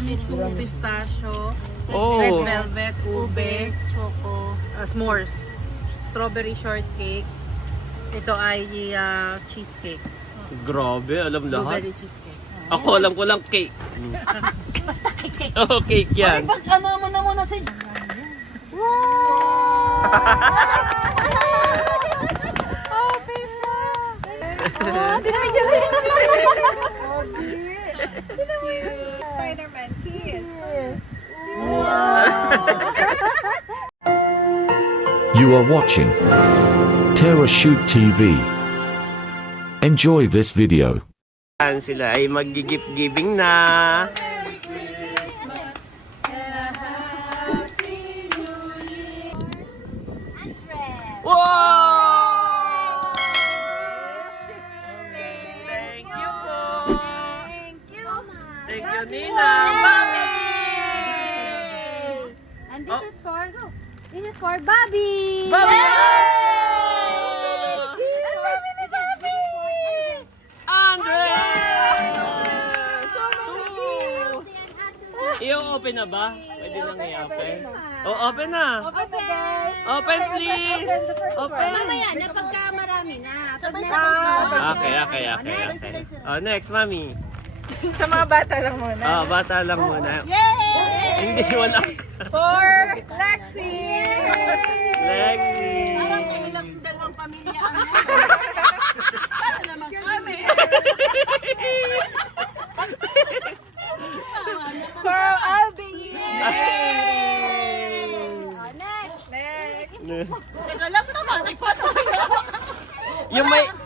tiramisu, pistachio, Oh. red velvet, ube, choco, s'mores, strawberry shortcake. Ito ay cheesecake. Grabe, alam lahat. Blueberry cheesecake. Ako alam ko lang cake. Basta cake. Oo, cake yan. Pag ano mo na muna si... Oh, Pisha! Spider-Man kiss. You are watching Terra Shoot TV. Enjoy this video. Sila ay mag-gift giving na. Wow! Thank you po. Thank you, Nina. Mami! And this is for Bobby. Bobby! Ang dami ni Bobby. Andres! Two! I-open na ba? Pwede nang i-open? Oh, open na. Okay. Open, please. Open. Mamaya na pagka marami na. Okay. Oh, next, Mami. Sa mga bata lang muna. Oh, bata lang muna. Yay! Hindi, wala. For Lexi! Lexi. Parang kailang dalawang pamilya ang para naman kami. For Albi! Next. Teka lang naman,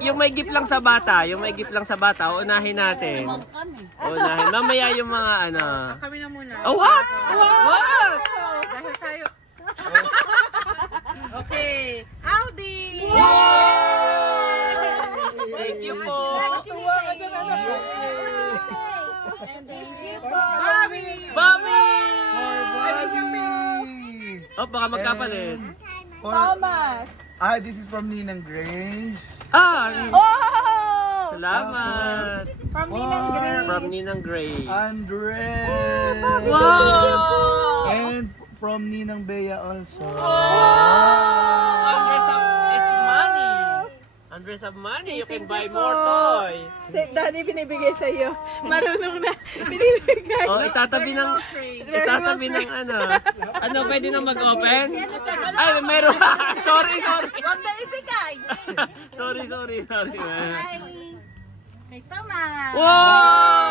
Yung may gift lang sa bata, unahin natin. Unahin. Mamaya yung mga ano. Kami na muna. Oh, what? What? Dahil tayo. Okay. Aldi! Thank you po. And this is for Bobby! Bobby! Oh, baka magkapalit. Thomas! This is from Ninang Grace. Oh! Salamat. From Ninang Grace. From Ninang Grace. Andres. Wow! And from Ninang Bea also. Andres of, it's money. Andres of money, you can buy more toy. Daddy binibigay sa iyo. Marunong na binibigay. Oh, itatabi ng ano. Ano, pwede na mag-open? Ay, meron. Sorry. Huwag na ibigay. sorry. Kay Thomas. Wow!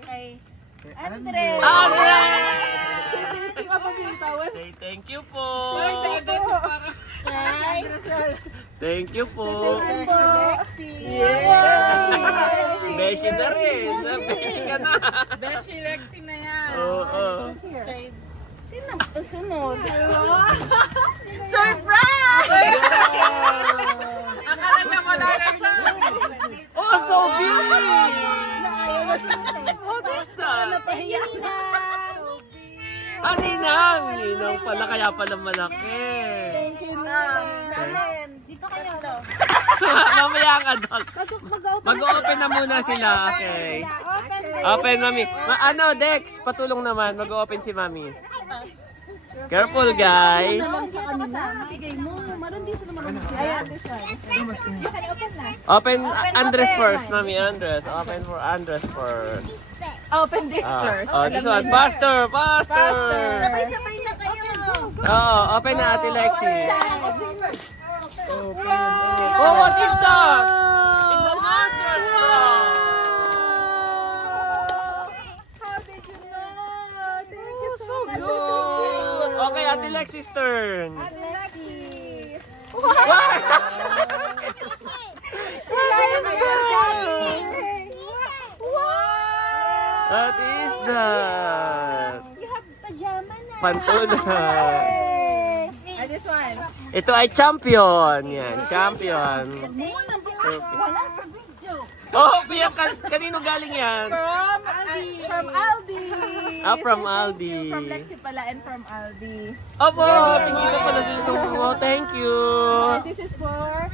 Kay Andres. Andres! Say thank you po. Kay Thank you po. Lexi. Beshi na rin. Beshi ka na. Beshi Lexi na yan. Oo. Kay sino ang sunod? Surprise! Akala niya wala na siya. Oh, so big! What is that? Napahiya na. Ah, Ninang pala, kaya pala malaki. Thank you, Ninang. Dito kayo. Mamaya ka doon. Mag-open. Mag-open na muna sila. Okay. Open, Mami. Dex, patulong naman. Mag-open si Mami. Careful, guys. Sa kanila. Bigay mo. Maroon din sila marunong sila. Open Andres first, Mami. Andres. Open for Andres first. Open this first. Oh, this one. Faster. Sabay-sabay na kayo. Oh, open na, Ate Lexi. Oh, what is that? It's a monster straw. How did you know? Thank you so much. Good. Okay, Ate Lexi's turn. Lexi. What is that? You have pajama na. Pantunan. And this one. Ito ay champion. Yan, champion. Wala sa video. Oh, biyak ka. Kanino galing yan? From Aldi. From Aldi. From Lexi pala and from Aldi. Opo, tingin ko pala dito. Oh, thank you. And this is for...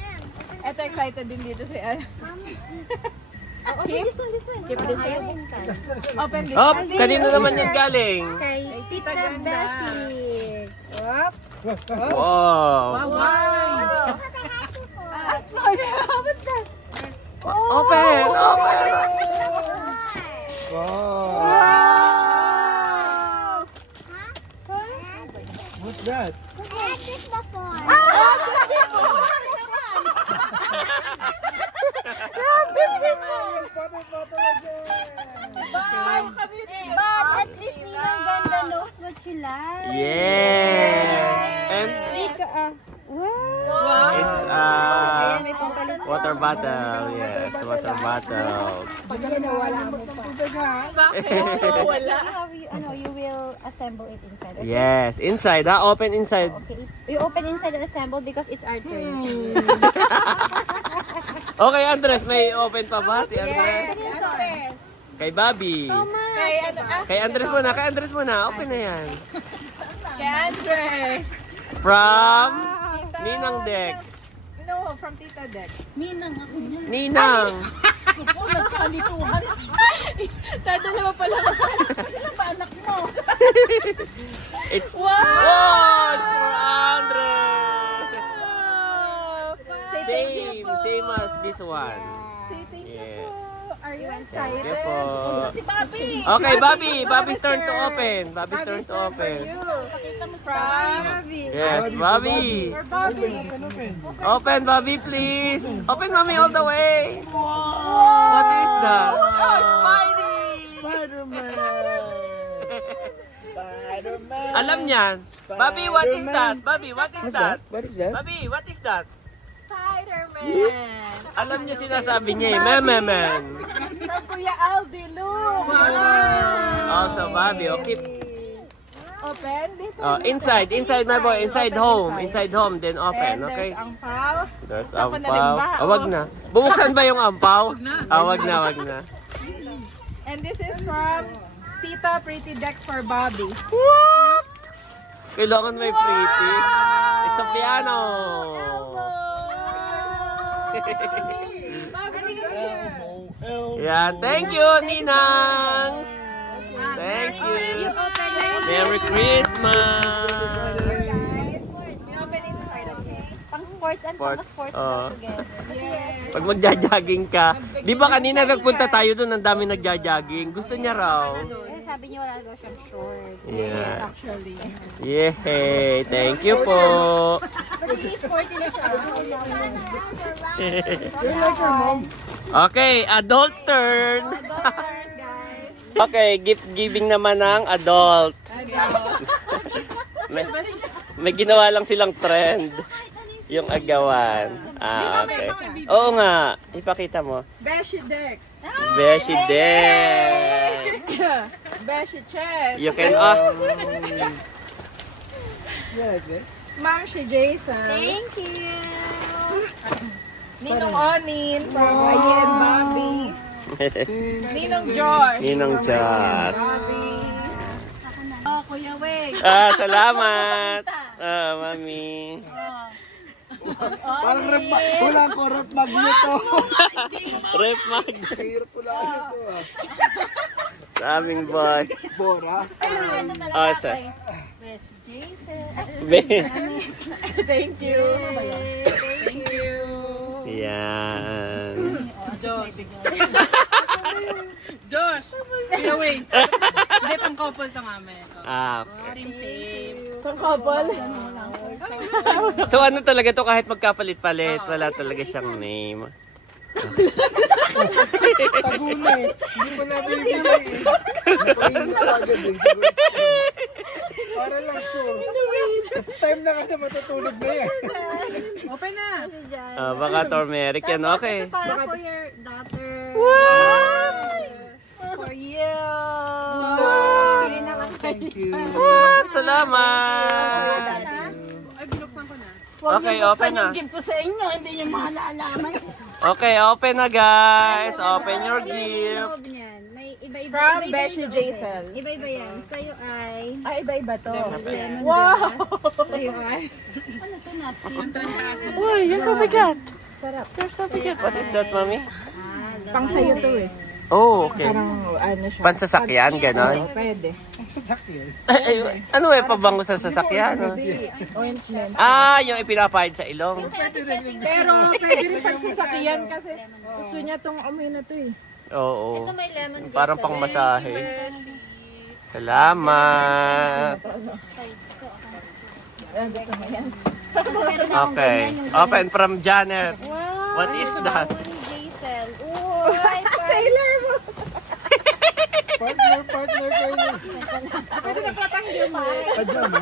Eto excited din dito si Keep this one. Open this. Oh, kanino naman yung galing? Kay Tita Beshi. Whoop. Wow. Wow. What's that? Open! Open! Wow. What's that? But at least Ninang Ganda knows what she likes. Yeah! And Wow. it's Ayan, may pampalit. water bottle. Yes, water bottle. Wala. You will assemble it inside. Okay? Yes, inside ha? Open inside. Okay. You open inside and assemble because it's our turn. Okay, Andres, may open pa ba si Andres? Andres. Kay Bobby. Kay ano? Kay Andres muna, kay Andres muna. Open na yan. Kay Andres. From Ninang Dex. No, from Tita Dex. Ninang. Opo, nagkalituhan. Dadalawa pala. Ilan ba anak mo? It's Wow! one for Andres. Say thank you po. Same as this one. Say thank you Yeah. po. Are you Thank excited? you po. Si Bobby. Okay, Bobby. Bobby's turn to open. Bobby's turn to open. Pakita mo si Bobby. Yes, Bobby. For Bobby. Open, Bobby, please. Open, mommy, all the way. What is that? Oh, Spidey! Spider-Man. Spider-Man. Alam niyan. Bobby, what is that? Bobby, what is that? What is that? Bobby, what is that? Spider-Man. Alam niya sinasabi niya eh. Mememen. From Kuya Aldi, look. Also, Bobby, keep Open this inside my boy, inside home, then open, And okay? there's ampaw. There's Gusto ko na rin ampaw. ba? Wag na. Bubuksan ba yung ampaw? Wag na. And this is from Tita Pretty Dex for Bobby. Kailangan may pretty. It's a piano. Yeah, thank you, Ninangs. Thank you. Merry Christmas. Pang sports and pang sports Oh. together. Pag magja-jogging ka, di ba kanina nagpunta tayo doon, ang dami nagja-jogging. Gusto niya raw. Eh, sabi niya wala daw siyang shorts. Yeah. Actually. Yay! Thank you po. Kasi sporty na siya. Okay, adult turn. Turn, guys. Okay, gift giving naman ng adult. May ginawa lang silang trend. Yung agawan. Okay. Oo nga. Ipakita mo. Beshi Dex. Beshi Dex. Beshi Chess. You can Ma'am si Jason. Thank you. Ninong Onin from Aye and Bobby. Ninong George. Ninong Jazz. Bobby. Oh, Kuya Weng. Salamat. Mami. Parang walang ko rep magneto. Rep mag. Hirap ko lang ito ah. Sa aming boy. Bora. Sa. Thank you. Thank you. Yan. Josh. Kuya Weng. Hindi, pang couple to namin. Okay. Pang couple? So ano talaga to kahit magkapalit-palit, wala talaga siyang name. Tagunay. Hindi mo na bibigay. Hindi na agad din. Siguro para lang sure. Time na kasi matutulog na yan. Open na. Baka turmeric yan, okay. Para for your daughter. For you. Thank you. What? Salamat! Ay, binuksan ko na. Okay, open na. gift ko sa inyo, hindi nyo mahalaalaman. Okay, open na guys. Open your gift. Loob niyan. May iba-iba. From iba-iba Beshi yung loob. Jason. Iba-iba yan. Sa'yo ay Ay, iba-iba to. lemongrass. Wow! Sa'yo ay Uy, you're so bigat. You're so bigat. What is that, mommy? Pang sayo to eh. Oh, okay. Parang ano siya. Pansasakyan, ganon. Pwede. Sasakyan. Ano eh, pabango sa sasakyan? Ointment. Ah, yung ipinapahid sa ilong. Pero pwede rin pang sasakyan kasi gusto niya tong amoy na to eh. Oo. Ito may lemon grass. Parang pang masahe. Salamat. Okay. Open from Janet. Wow. What is that? Jaisel. Oh, Sailor mo! Partner kayo na. Pwede na patanggil mo. Pajama?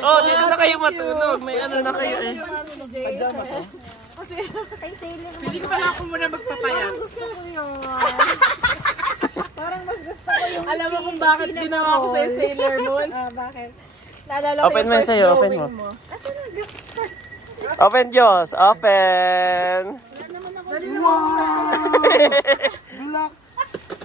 Oh, dito na kayo matulog. May ano na kayo eh. Pajama to? Kay Sailor. Hindi ko pala ako muna magpapayat. Gusto ko yun. Parang mas gusto ko yung Alam mo kung bakit ginawa ko sa Sailor Moon? bakit? Naalala ko Open yung mo yun first sa'yo, open drawing mo. Open, Diyos. Open. Black.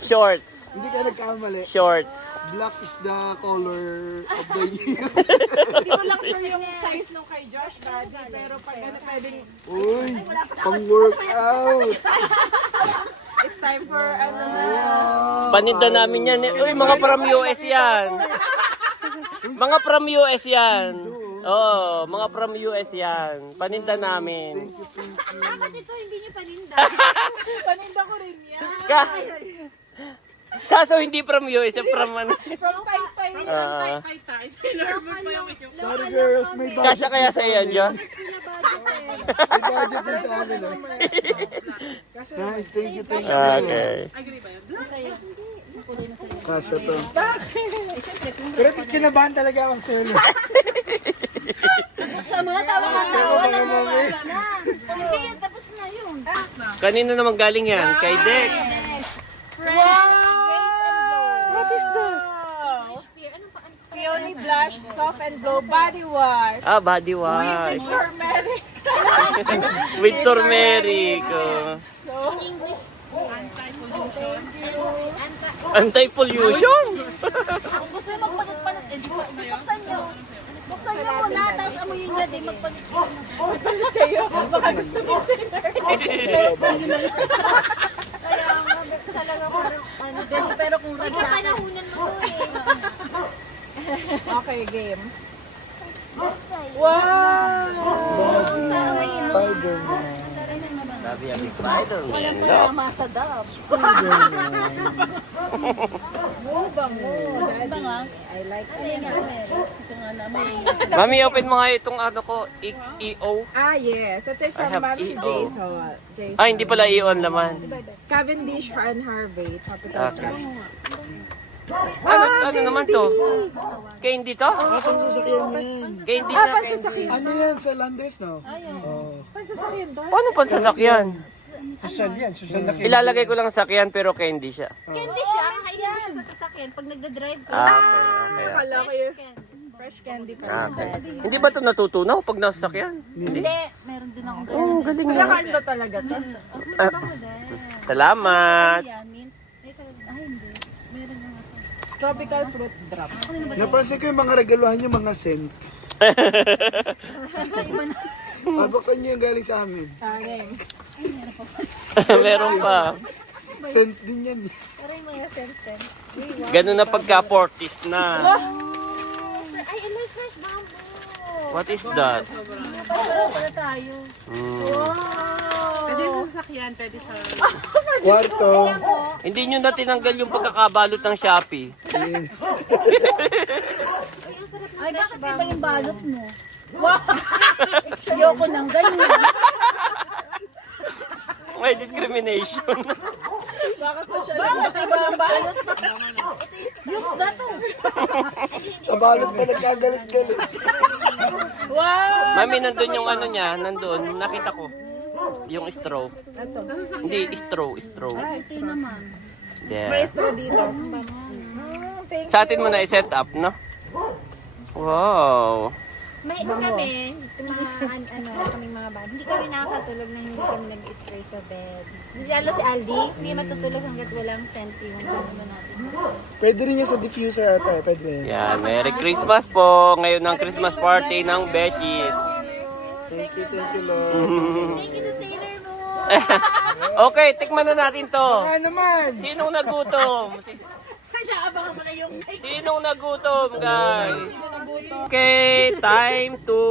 Shorts. Hindi ka nagkamali. Shorts. Black is the color of the year. Hindi ko lang sure yung size nung kay Josh Buddy, pero pag ano pwedeng Uy, pang workout. it's time for ano na. Paninda namin yan. Uy, mga from US yan. Mga from US yan. Oo, mga from US yan. Paninda namin. Dapat ito hindi niyo paninda. Paninda ko rin yan. Kaso hindi from US, from ano. From Taytay. Ah. Taytay. Sailor Moon pa yung Sorry girls, may budget. Kasya kaya sa iyo, Diyos? May budget din sa amin. Oh. Nice, thank you. Okay. Kasya to. Pero kinabahan talaga ako sa ulo. Sa mga tawa na mga na. Hindi yan, tapos na yun. Kanino naman galing yan? Kay Dex. What is that? Peony Blush Soft and Glow Body Wash. Ah, body wash. Turmeric. With turmeric. Oh. English. Anti-pollution? Ang gusto nyo magpanit-panit. Buksan nyo. Buksan nyo muna, tapos amuyin nyo din magpanit. Magpanit kayo. Baka gusto mo Talaga parang ano. pero kung Ikaw panahunan mo to eh. Okay, game. Wow! Spider-Man. Sabi ang Spider-Man. Look. Masadap. I like it. Mami, open mo nga itong ano ko, EO. Ah, yes. Ito I from have Ma'am si EO. Jason. Ah, hindi pala EO ang laman. Cavendish and Harvey. Tropical Okay. Trust. Ano naman to? Candy to? Pang sasakyan mo yan. Candy siya, candy. Ano yan sa Landers, no? Oh. Paano pansasakyan? Social yan, social na Ilalagay ko lang sa sakyan pero candy siya. Candy siya. Kakainin mo siya sa sasakyan pag nagda-drive ka. Ah, okay. Akala ko yung Candy. fresh candy pa. Okay. Hindi ba ito natutunaw pag nasa sakyan? Hindi. Meron din akong Oh, galing na. Kailangan ba talaga to? Salamat. Tropical fruit drop. Napansin ko yung mga regaluhan yung mga scent. Pabuksan niyo yung galing sa amin. Sayang. Meron pa. Scent din yan. Pero yung mga sense. Ganun na pagka 40s na. Ay, I like fresh bamboo. What is that? Para tayo. Pwede sa sasakyan, pwede sa... Kwarto. Hindi nyo na tinanggal yung pagkakabalot ng Shopee. Ay, bakit iba yung balot mo? Wow! Ayoko nang ganyan. May discrimination. Bakit pa siya? Bakit iba ang balot mo? Use na to. Sa balot pa nagkagalit-galit. Wow! Mami, nandun yung ano niya. Nandun. Nakita ko. Yung straw. Hindi, straw. Ito yun naman. Yeah. Extra dito. Sa atin mo na i-set up, no? Wow. May kami, kaming mga bad, hindi kami nakakatulog nang hindi kami nag-spray sa bed. Lalo si Aldi, hindi matutulog hanggat walang scent yung ano natin. Pwede rin yung sa diffuser ata. Pwede rin. Yeah, Merry Christmas po. Ngayon ang Christmas party ng Beshies. Thank you, Lord. Thank you sa Sailor Moon! Okay, tikman na natin to. Baka naman. Sinong nagutom? Naabangan mo na yung Sinong nagutom, guys? Okay, time to...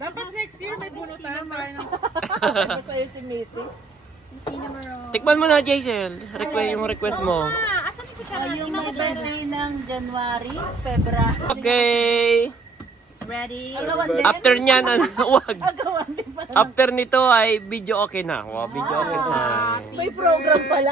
Dapat next year may bunutan tayo ng Tikman mo na, Jaisel. Yung request mo. Asan yung kutsara? yung may birthday ng January, February. Okay. Ready? Agawan din. After niyan, wag. Agawan din pala. After nito ay video okay na. Wow, video okay na. May program pala.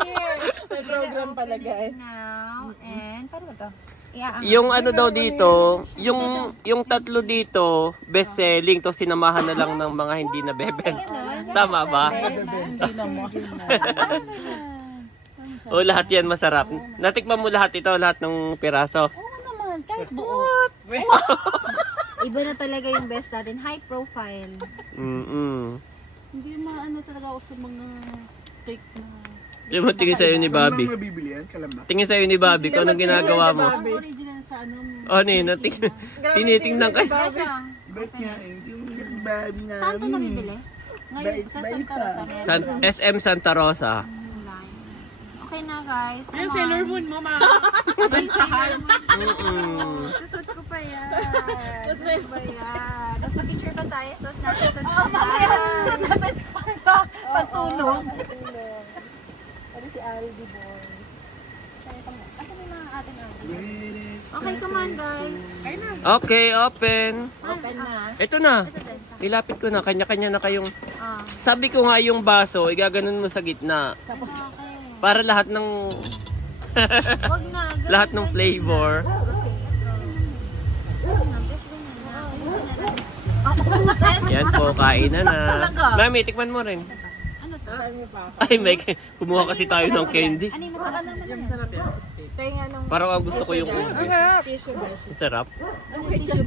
Here. May program pala, guys. Now, and paano ba to? Iaangat. Yung ano daw dito, yung tatlo dito, best selling to sinamahan na lang ng mga hindi nabebenta. Tama ba? Hindi naman. O lahat yan masarap. Natikman mo lahat ito, lahat ng piraso. Oo naman, kahit buo. Iba na talaga yung best natin. High profile. Hindi maano talaga ako sa mga fake na... Yung mo tingin sa'yo ni Bobby. Saan mabibili yan? Kalamba. Tingin sa'yo ni Bobby kung anong ginagawa mo. Ang original sa ano. Ano yun? Tinitingnan ka. Kaya siya. Bet nga eh. Yung babi namin Saan ito nabibili? Ngayon, sa Santa Rosa. SM Santa Rosa. Okay na guys. Yung Sailor Moon mo, ma. Susot ko pa yan. Susot pa yan. Nagpa-picture ba tayo? Susot natin. Saan natin pantulog? Ano si Aldi boy? Asa may mga atin Aldi? Okay, come on guys. Okay, open. Open na. Ito na. Ilapit ko na. Kanya-kanya na kayong... Ah. Sabi ko nga yung baso, igaganon mo sa gitna. Tapos, Para lahat ng... Wag na. ganun lahat ng ganun flavor. na. Wag na, best ganun na. Yan po, kain na na. Mami, tikman mo rin. Ano to? Ay, may kumuha kasi tayo ng candy. Ano yung masarap naman yan? Parang ang gusto ko yung ube. Sarap. Ano yung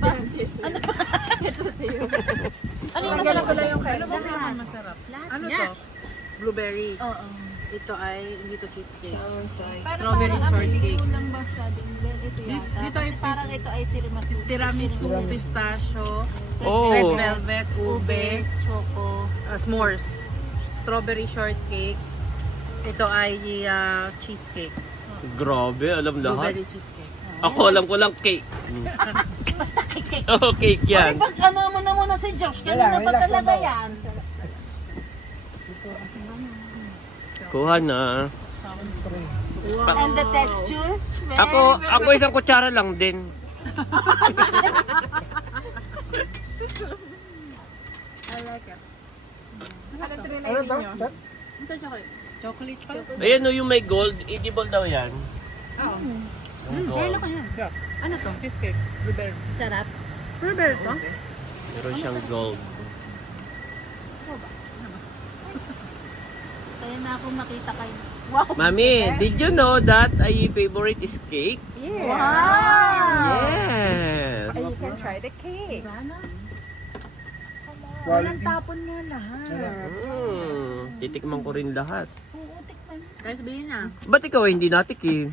masarap? Ano to? Blueberry. oo. Ito ay, hindi to cheesecake. Strawberry shortcake. lang ba siya? Ito yata. Dito ay Parang ito ay tiramisu. Tiramisu, pistachio, red Oh, velvet, ube, Choco. s'mores, strawberry shortcake. Ito ay cheesecake. grabe, alam lahat. Blueberry cheesecake. Ako alam ko lang cake. Basta cake. Oh, cake yan. Pag ano mo na muna si Josh, kanina pa talaga yan. Kuha na. And the texture? Ako isang kutsara lang din. Ano to? Chocolate pa. Ayan no, yung may gold, edible daw yan. Oo. Yung gold. Ano to? Cheesecake. Blueberry. Sarap. Blueberry to? Meron siyang gold. Kaya na ako makita kayo. Wow! Mami, did you know that ay favorite is cake? Wow! Yes. You can try the cake. Walang Quality. tapon nga lahat. Titikman ko rin lahat. Oo, tikman. Kaya sabihin na. Ba't ikaw ay hindi natikim?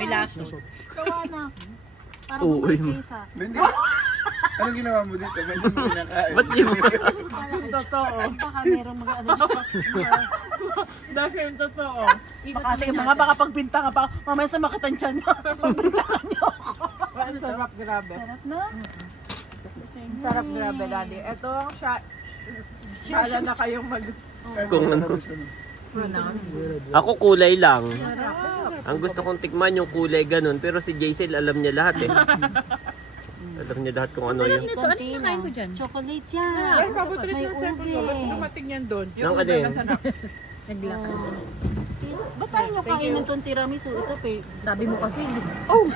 May laso. Sawa na. Para Oo, bumalik sa. Hindi. Anong ginawa mo dito? Ganyan mo kinakain. Ba't di mo? Totoo. Baka merong mga ano sa... Dahil yung totoo. Baka tingin mga baka pagbintangan pa. Mamaya sa makatansyan nyo. Pagbintangan nyo ako. Ang sarap, grabe. Sarap na. Sarap, grabe, daddy. Ito ang shot. Shala na kayong Kung ano. mag-pronounce. Ako kulay lang. Ang gusto kong tikman yung kulay ganun. Pero si Jaisel alam niya lahat eh. Alam niya lahat kung ano yun. Ito, ano yung nakain ko dyan? Chocolate yan. Ay, pabutulit May ng sample ko. Ba't ube. dumating yan doon? Nang ano yun? Ba't tayo nyo kainin itong tiramisu? Ito pa Sabi mo kasi. Oh!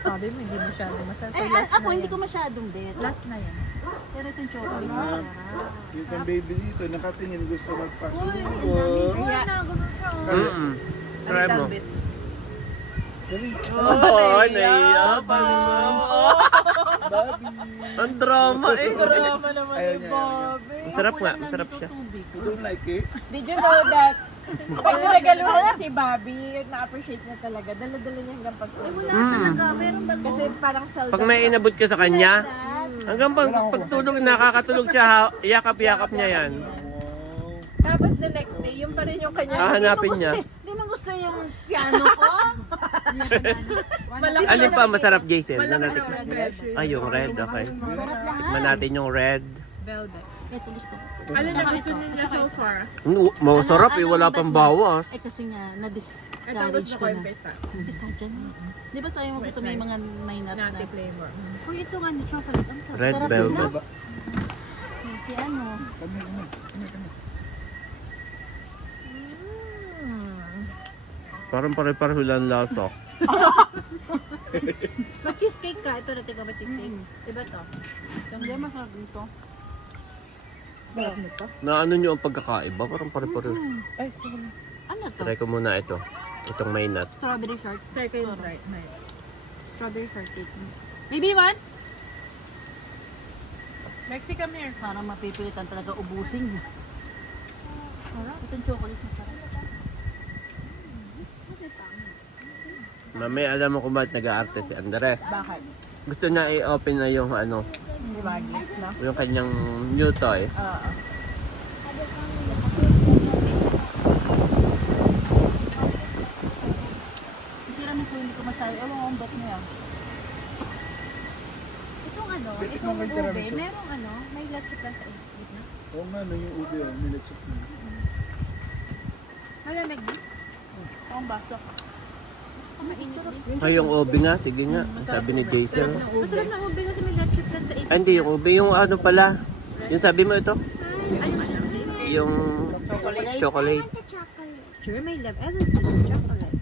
Sabi mo, hindi masyado masarap. ako hindi ko masyadong bet. Last na yan. Pero itong chocolate masarap. Yung isang baby dito, nakatingin gusto magpasubo. Try mo. bit. Oh, naiya pa naman. Ang drama eh. Drama naman Ayaw yung niya. Bobby. Masarap nga, masarap siya. You don't like it? Did you know that Pag nagalo ko si Bobby, na-appreciate niya talaga. Dala-dala niya hanggang pagtulog. Wala talaga, meron ba Kasi parang salda. Pag may inabot ka sa kanya, hanggang pagtulog, nakakatulog siya, yakap-yakap niya yan. Tapos the next day, yung pa rin yung kanya. Hahanapin niya. Hindi mo gusto yung piano ko? Malaki Alin pa masarap, Jason? Malaki Manatin. ang red. Ay, yung red, okay. Masarap lahat. Manatin yung red. Velvet. Ito gusto ko. Ano na gusto niya so far? Masarap eh, Ano wala ang pang bet mo? bawas. Eh kasi nga, Ito na-discourage gusto ko ko yung na. pesta. Pistachio na. Di ba sa'yo mo gusto may mga may nuts Nati nuts? flavor. Uy, ito nga, ni chocolate. Ang sarap. Red Sarap velvet. Si ano? Parang pare-pareho lang lasa. Mag-cheesecake ka. Ito natin ka mag-cheesecake. Diba to? Hindi masarap dito. Sarap nito. Na ano nyo ang pagkakaiba? Parang pare-pareho. Ano to? Try ko muna ito. Itong may nut. Strawberry short. Try ko yung right. Nice. Strawberry shortcake. Maybe one? Lexi, come here. Parang mapipilitan talaga ubusin. Sarap. Itong chocolate masarap. Mami, alam mo kung bakit nag-aarte si Andres? Bakit? Gusto niya i-open na yung ano, Di ba, glitz na? yung kanyang new toy. Oo. Tira mo hindi ko masaya. Ewan ko ang bet niya. Itong ano, Pwede itong naman ube, tiramisu. merong ano, may latte plus sa gitna. Oo nga, no, yung ube, oh, nilachok na. Malamig din. Ang baso. Mainit din. Ay, yung ube nga, sige nga. Sabi ni Jason. Masarap na ube kasi may latte plus sa Ay, hindi, yung ube, yung ano pala. Yung sabi mo ito? Ayun, chocolate. Yung chocolate. Sure, may love. Everything, chocolate.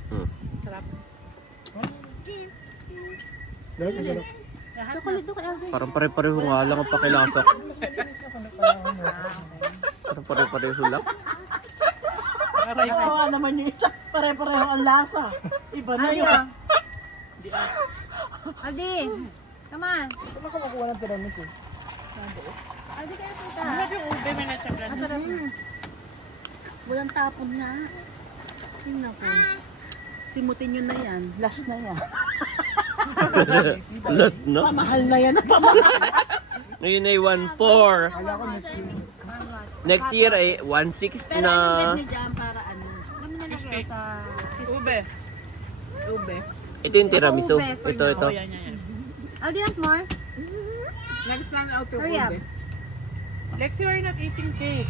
Lahat ang sarap. Chocolate to kay Alvin. Parang pare-pareho nga lang ang pakilasok. Parang pare-pareho lang. Kawawa naman yung isa. Pare-pareho ang lasa. Iba na yun. Aldi, come on. Saan ako makuha ng tiramisu? Aldi, kaya punta. Masarap yung ube, may natsagan. Masarap. Walang tapon nga. Tingnan ko. Simutin nyo na yan. Last na yan. Last, no? Pamahal na yan. Pamahal. Ngayon ay 1.4. Kala ko next year. Next year ay 1.6 Pero anong bet na. niya dyan para ano? Alam mo na lagay sa... Ube. Ube. Ito yung tiramisu. Ito, ito. Oh, yan, yan, yan. Aldi, want more? Next time out your Hurry up. ube. Lexi, we're not eating cake.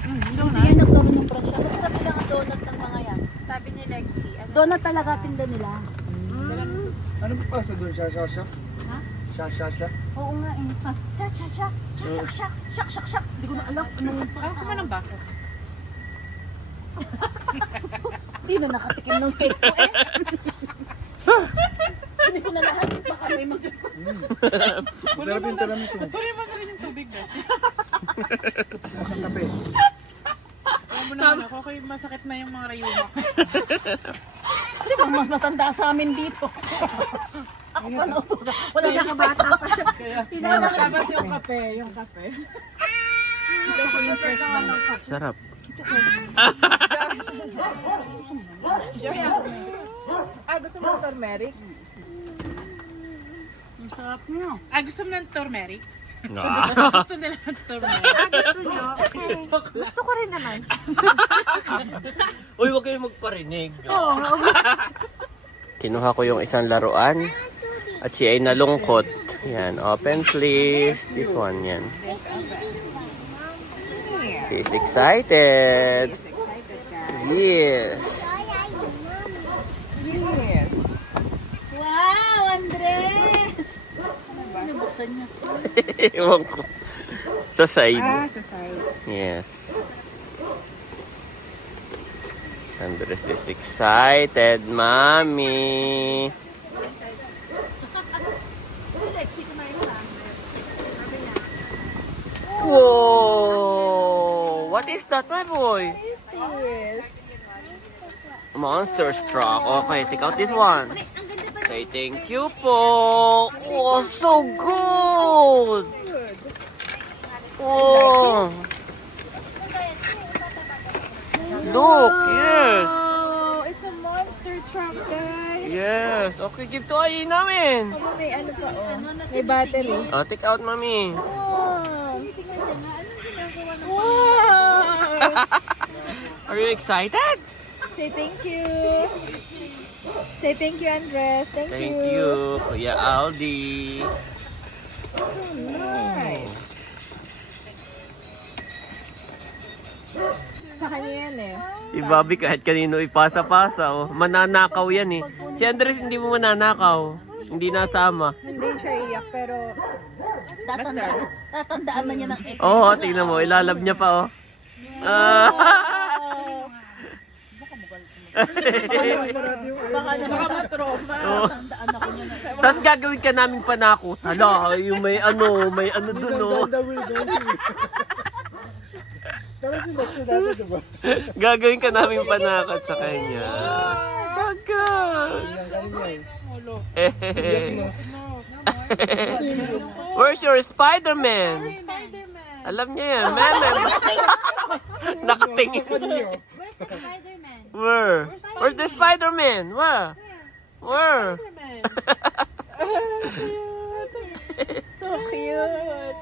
Hindi yan nagkaroon ng pressure. Masarap nila ang donut ng mga yan. Sabi ni Lexi. Ano? Donut talaga tinda nila. Ano ba pasa doon? Sha-sha-sha? Ha? Sha-sha-sha? Oo nga eh. Shak, shak, shak. Shak, shak, shak, shak, shak. Hindi ko na alam kung ano yung Ako naman ang baso. Hindi na nakatikim ng cake ko eh. Hindi ko na lahat. Baka may mag... Masarap yung tiramisu. Kunin mo na rin yung tubig na. Mas ang kape. Alam mo naman ako, kaya masakit na yung mga rayuma. Hindi ko mas matanda sa amin dito. Ako pa nautusan. Wala na sa Pinakabata pa siya. Tapos yung kape, yung kape. Ito po yung first one. Sarap. Gusto mo ng turmeric? Ang sarap niyo. Gusto mo ng turmeric? Ah. Gusto nila ng turmeric. Gusto nyo? Okay. Gusto ko rin naman. Uy, huwag kayong magparinig. Kinuha ko yung isang laruan at siya ay nalungkot. Yan, open please. This one, yan. She's excited. Yes. Yes. Wow, Andres! Ano buksan niya? Ewan ko. Sa side. Sa side. Yes. Andres is excited, Mommy. Lexi, kumain ka. Whoa! What is that, my boy? Yes. Monster truck. Okay, take out this one. Ang ganda pa. Say thank you po. Oh, so good. Oh. Look, yes. Oh, it's a monster truck, guys. Yes. Okay, give to Ai namin. Oh, may ano pa, oh. May battery. Oh, take out, mami. Wow. Tingnan niya nga, anong ginagawa ng Wow. Are you excited? Say thank you. Say thank you, Andres. Thank Thank you, Kuya Aldi. Nice. Sa kanya yan eh. Si Bobby kahit kanino ipasa-pasa, oh. Mananakaw yan eh. Si Andres hindi mo mananakaw. Hindi nasama. Hindi siya iyak, pero tatandaan na niya ng ex. Oo, tingnan mo. Ilalab niya pa, oh. Ah. baka matroma. Oo. Tandaan ako niya na. Tapos gagawin ka namin panakot. Hala, yung may ano dun, oh. Pero si Lexo dati, diba? Gagawin ka namin panakot sa kanya. Sagad. Where's your Spider-Man? Alam niya yan. Meme. Nakatingin. Where's the Spider-Man? Where? Where's the Spider-Man? Where? So cute.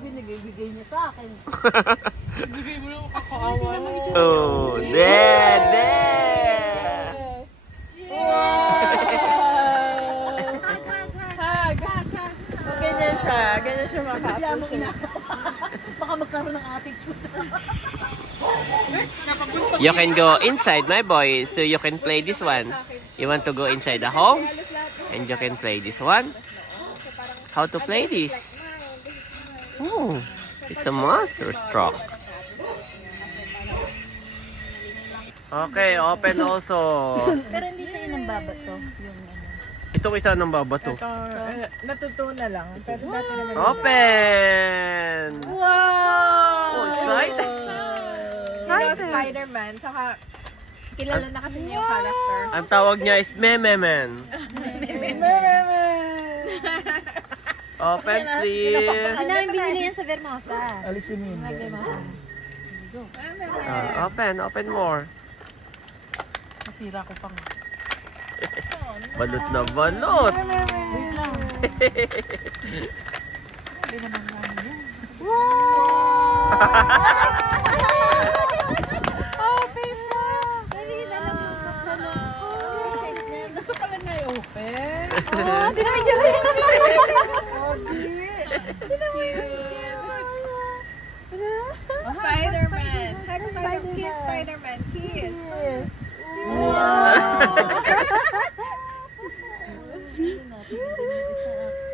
Binigay niya sa akin. Oh, dede. Hug. Ganyan siya. Ganyan siya Bigla mo makapuso. Baka magkaroon ng attitude. You can go inside, my boy, so you can play this one. You want to go inside the home? And you can play this one. How to play this? Oh, it's a monster truck. Okay, open also. Pero hindi siya yun ang babato. Yung Itong isa ng babato. Ito, natutunan lang. Pero dati naman. Open! Wow! Oh, excited. Spider-Man. Saka, kilala na kasi niya yung character. Ang tawag niya is Mememan. Open, please. Ano yung binili yan sa Vermosa? Alisin mo yun. Vermosa. Open more. Nasira ko pang. Balot na balot. Gusto pala na i-open. Oh, di namin dyan. Spider-Man. Kiss Spider-Man. Kiss.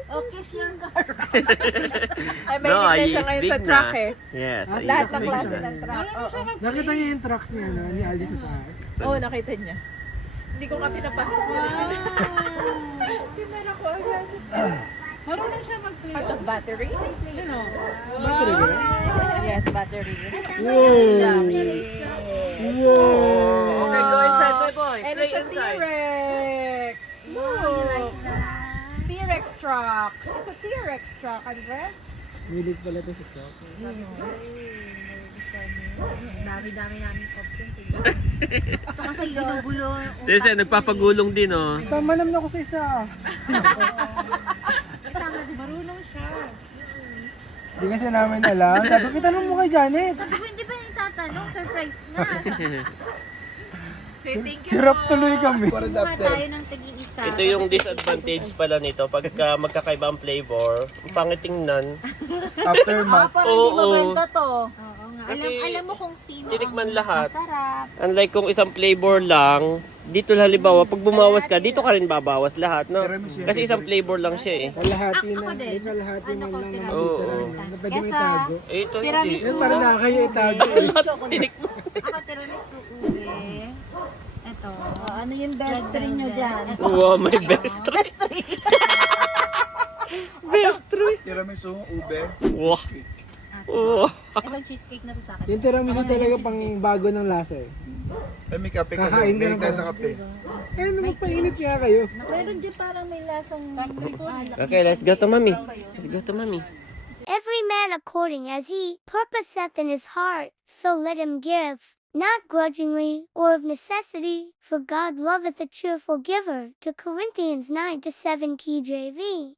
Okay, siya ang car. Ay, may na siya ngayon sa truck eh. Yes. Lahat ng klase ng truck. Oo. Nakita niya yung trucks niya, no? Ni Aldi sa taas. Oo, nakita niya. Hindi ko nga pinapasok yun. Tinara ko agad. Marunong siya mag-play. Part of battery? Ano? Battery ba? Yes, battery. Okay, go inside, my boy. And Play it's a inside. T-Rex. Oh, you like Look. that? T-Rex truck. It's a T-Rex truck, Andres. Milig pala to sa truck. Dami-dami namin pops yun. Ito kasi ginugulo yung utak. Kasi nagpapagulong din, oh. Tama naman ako sa isa. Tama din. Marunong siya. Hindi kasi namin alam. Sabi ko, itanong mo kay Janet. Sabi ko, hindi ba itatanong? Surprise na. Say thank you. Hirap tuloy kami. Kumuha tayo ng tagi-isa. Ito yung disadvantage pala nito. Pagka magkakaiba ang flavor, ang pangit tingnan. Aftermath. Parang hindi Oo. mabenta to. Oo nga. Kasi Alam mo kung sino tinikman ang lahat. masarap. Unlike kung isang flavor lang, dito halimbawa, pag bumawas ka, dito ka rin babawas lahat, no? Kasi isang flavor lang siya eh. Kalahati Ako na. din. May kalahati Ano man ko, lang tiramisu. naman Oo. isa. Na pwede mo Kesa- itago. Eh, ito hindi. Tiramisu. Yun, parang nakakayo itago. Tinikman. Ako tiramisu ube. Ito. Ano yung best friend nyo dyan? Wow, may best three. Best three. Tiramisu, ube, Wow. cake. Wow. Itong cheesecake na to sa akin. Yung tiramisu talaga pang bago ng lasa eh. Ay, may kape ka Kakain doon. ka May ng tayo sa kape. Eh, magpainit nga kayo. Meron dyan parang may lasang alak. Okay, let's go to mommy. Let's go to mommy. Every man according as he purposeth in his heart, so let him give. not grudgingly or of necessity, for God loveth a cheerful giver. To Corinthians 9-7 KJV.